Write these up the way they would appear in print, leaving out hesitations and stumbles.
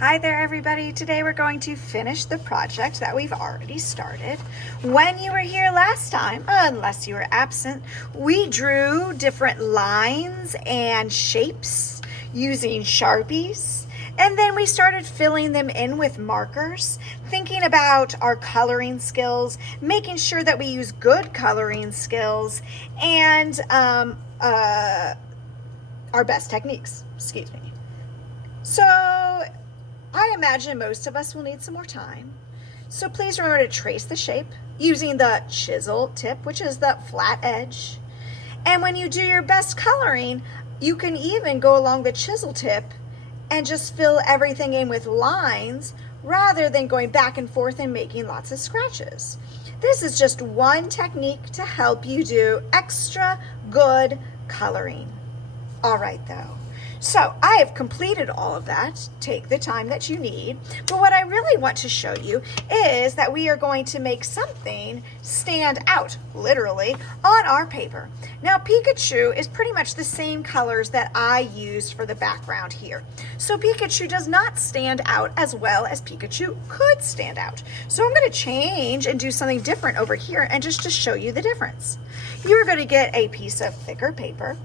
Hi there everybody. Today we're going to finish the project that we've already started. When you were here last time, unless you were absent, we drew different lines and shapes using Sharpies. And then we started filling them in with markers, thinking about our coloring skills, making sure that we use good coloring skills, and our best techniques, excuse me. So I imagine most of us will need some more time. So please remember to trace the shape using the chisel tip, which is the flat edge. And when you do your best coloring, you can even go along the chisel tip and just fill everything in with lines rather than going back and forth and making lots of scratches. This is just one technique to help you do extra good coloring. All right though. So I have completed all of that. Take the time that you need. But what I really want to show you is that we are going to make something stand out, literally, on our paper. Now, Pikachu is pretty much the same colors that I used for the background here. So Pikachu does not stand out as well as Pikachu could stand out. So I'm going to change and do something different over here and just to show you the difference. You're going to get a piece of thicker paper,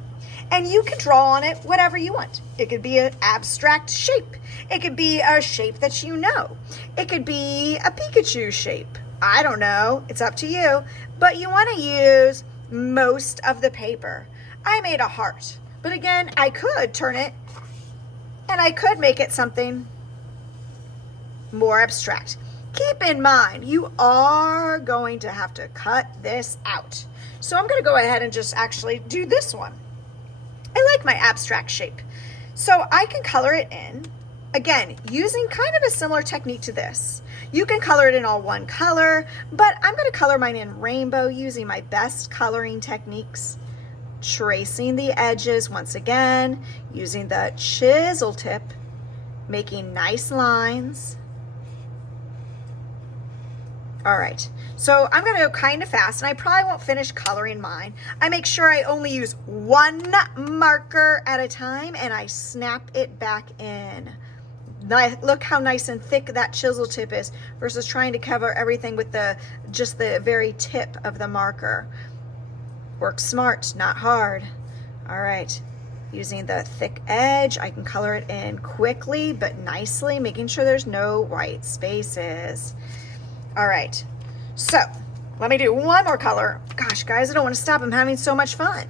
and you can draw on it whatever you want. It could be an abstract shape. It could be a shape that you know. It could be a Pikachu shape. I don't know. It's up to you. But you want to use most of the paper. I made a heart. But again, I could turn it and I could make it something more abstract. Keep in mind, you are going to have to cut this out. So I'm going to go ahead and just actually do this one. I like my abstract shape. So I can color it in, again, using kind of a similar technique to this. You can color it in all one color, but I'm going to color mine in rainbow using my best coloring techniques. Tracing the edges once again, using the chisel tip, making nice lines. All right, so I'm gonna go kind of fast and I probably won't finish coloring mine. I make sure I only use one marker at a time and I snap it back in. Look how nice and thick that chisel tip is versus trying to cover everything with just the very tip of the marker. Work smart, not hard. All right, using the thick edge, I can color it in quickly but nicely, making sure there's no white spaces. All right, so let me do one more color. Gosh, guys, I don't want to stop. I'm having so much fun.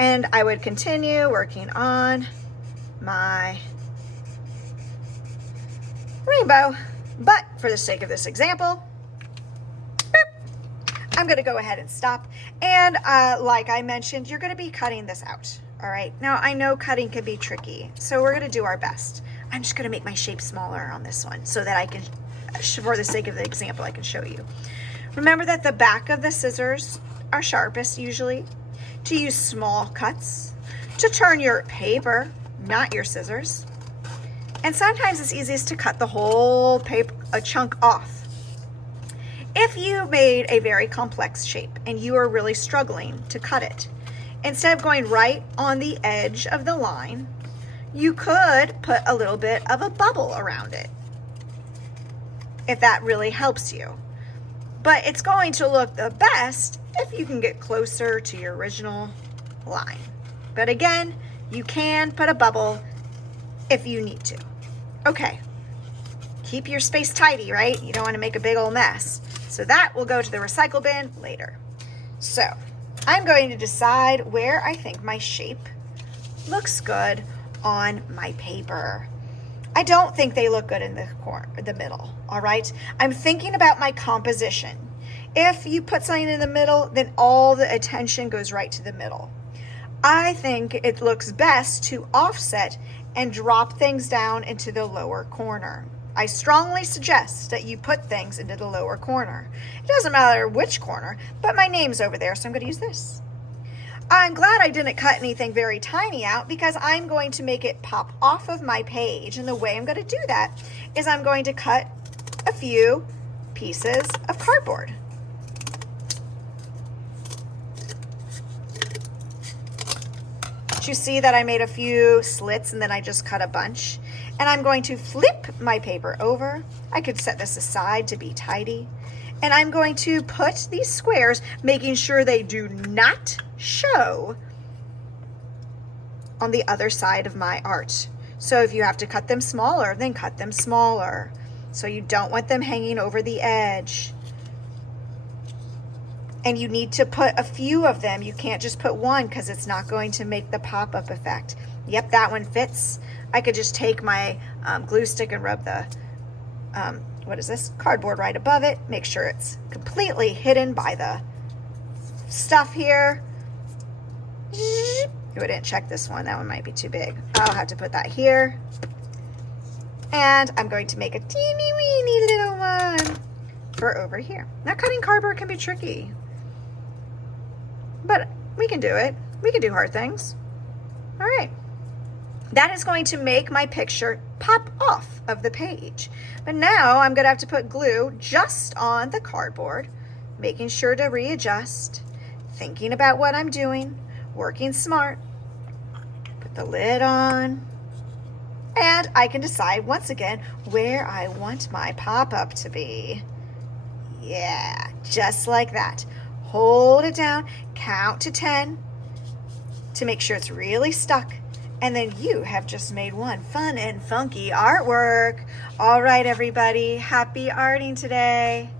And I would continue working on my rainbow. But for the sake of this example, I'm going to go ahead and stop. And like I mentioned, you're going to be cutting this out. All right, now I know cutting can be tricky, so we're gonna do our best. I'm just gonna make my shape smaller on this one so that I can, for the sake of the example, I can show you. Remember that the back of the scissors are sharpest usually, to use small cuts, to turn your paper, not your scissors. And sometimes it's easiest to cut the whole paper, a chunk off. If you made a very complex shape and you are really struggling to cut it, instead of going right on the edge of the line, you could put a little bit of a bubble around it, if that really helps you. But it's going to look the best if you can get closer to your original line. But again, you can put a bubble if you need to. Okay, keep your space tidy, right? You don't want to make a big old mess. So that will go to the recycle bin later. So I'm going to decide where I think my shape looks good on my paper. I don't think they look good in the corner, the middle, all right? I'm thinking about my composition. If you put something in the middle, then all the attention goes right to the middle. I think it looks best to offset and drop things down into the lower corner. I strongly suggest that you put things into the lower corner. It doesn't matter which corner, but my name's over there, so I'm going to use this. I'm glad I didn't cut anything very tiny out because I'm going to make it pop off of my page. And the way I'm going to do that is I'm going to cut a few pieces of cardboard. you see that I made a few slits and then I just cut a bunch? And I'm going to flip my paper over. I could set this aside to be tidy. And I'm going to put these squares, making sure they do not show on the other side of my art. So if you have to cut them smaller, then cut them smaller. So you don't want them hanging over the edge. And you need to put a few of them. You can't just put one because it's not going to make the pop-up effect. Yep, that one fits. I could just take my glue stick and rub the, what is this? Cardboard right above it. Make sure it's completely hidden by the stuff here. I didn't check this one. That one might be too big. I'll have to put that here. And I'm going to make a teeny weeny little one for over here. Now cutting cardboard can be tricky, but we can do it. We can do hard things. All right. That is going to make my picture pop off of the page. But now I'm going to have to put glue just on the cardboard, making sure to readjust, thinking about what I'm doing, working smart. Put the lid on. And I can decide once again where I want my pop-up to be. Yeah, just like that. Hold it down, count to 10 to make sure it's really stuck. And then you have just made one fun and funky artwork. All right, everybody, happy arting today.